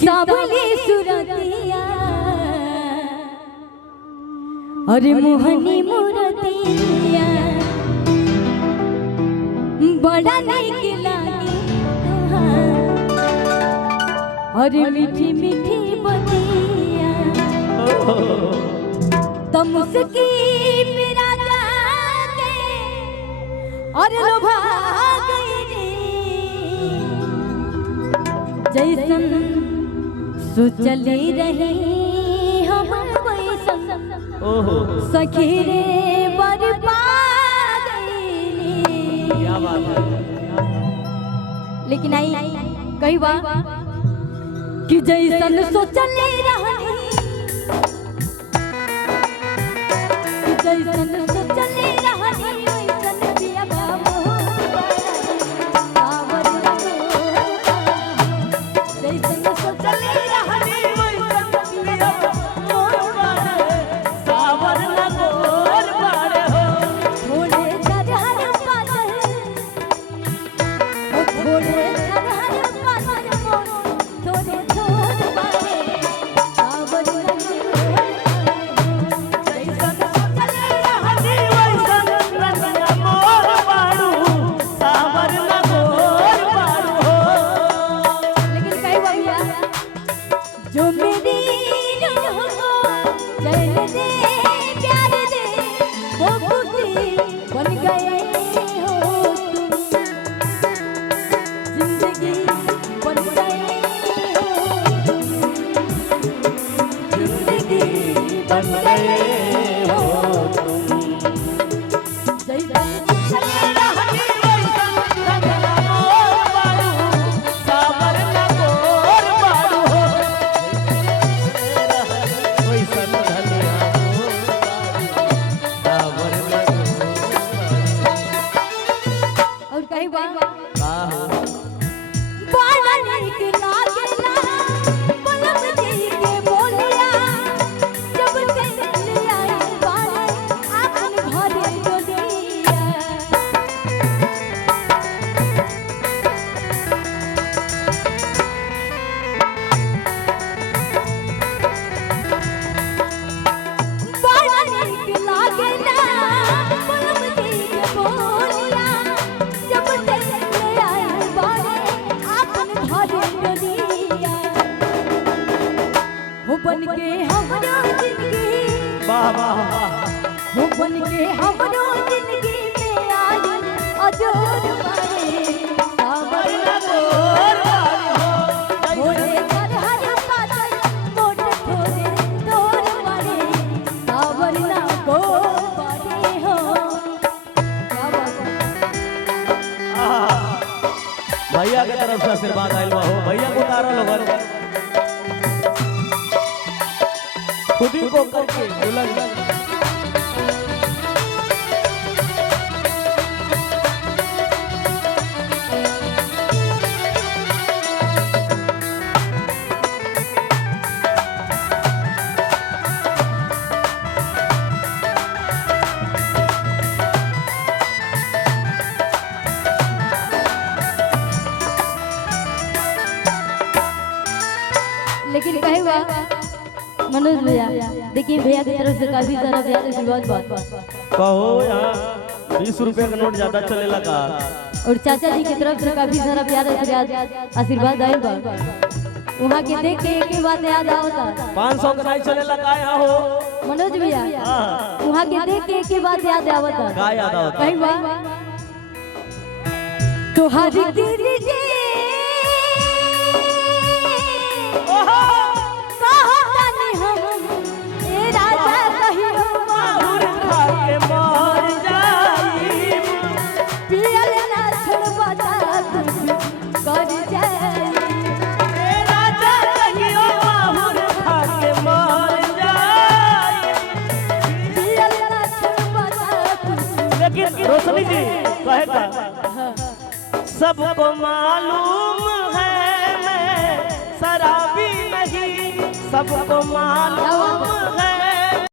सावली सुरतिया अरे मोहनी मूरतिया बड़ा नीक लागे अरे मीठी मीठी बतिया तमुसकी मेरा जाके और लोभा गई जैसन सुचली रही हम वैसन सखी रे बर्बाद क्या बात है। लेकिन आई कई बार कि जैसन सोचले रहनी कि जैसन सोचले रहनी वैसन पिया बाबू सावर जैसन सोचले रहनी वैसन पिया सावर लगोर बाड़े हो थोड़े चरहर पातर थोड़े चरहर पातर थोड़े थोड़ बारे सावर जैसन सोचले रहनी वैसन रंगना मोर बाड़ू सावर लगोर बाड़ू हो। लेकिन कई भैया जो मेरी रूह को चैन दे प्यार दे वो खुशी बन गए हो तुम जिंदगी बन गए हो जिंदगी बन गए हो जैसन चले रहनी वैसन रंगना मोर बाड़ू सावर लगोर बाड़ू हो। वैसन धनिया सावर लगोर और कई बार बाड़ू। बड़ा नीक लागेला पलक जी के बोलिया जब से ले आई बारे आपन घरे डोलिया बड़ा नीक लागेला पलक जी के बोलिया जब से ले आई बारे आपन घरे डोलिया हो बन के हमरो जिंदगी वाह वाह वाह। हो बन के हमरो जिंदगी में आई अजोर मारे सावर लगोर बाड़ू हो। थोड़े चरहर पातर मोट थोड़े तोर मारे सावर ना को बारे हो क्या बात है भैया के तरफ से आशीर्वाद आयल बा हो। भैया को उतारो लोगन खुद ही को करके दुल्हन लेकिन कहे हुआ मनोज भैया देखिए भैया की तरफ से काफी सारा प्यार आशीर्वाद बात कहो यहाँ 20 रुपए का नोट ज्यादा चलेला का। और चाचा जी की तरफ से काफी सारा प्यार आशीर्वाद आयल बा वहाँ के देख के एक ही बात याद आवता 500 का नहीं चलेला का यहाँ हो। मनोज भैया हाँ। वहाँ के देख के एक ही बात याद आवता का याद आवता? कहीं बा तुहारी दिल जे कहतानी हम ए राजा कहियो माहुर खा के मर जाई। पियल ना छोड़बा कुछ कर जाई ए राजा कहियो माहुर खा के मर जाई। पियल ना छोड़बा कुछ लेकिन रोशनी जी कहे का सबको मालूम है मैं शराबी नहीं, सबको मालूम है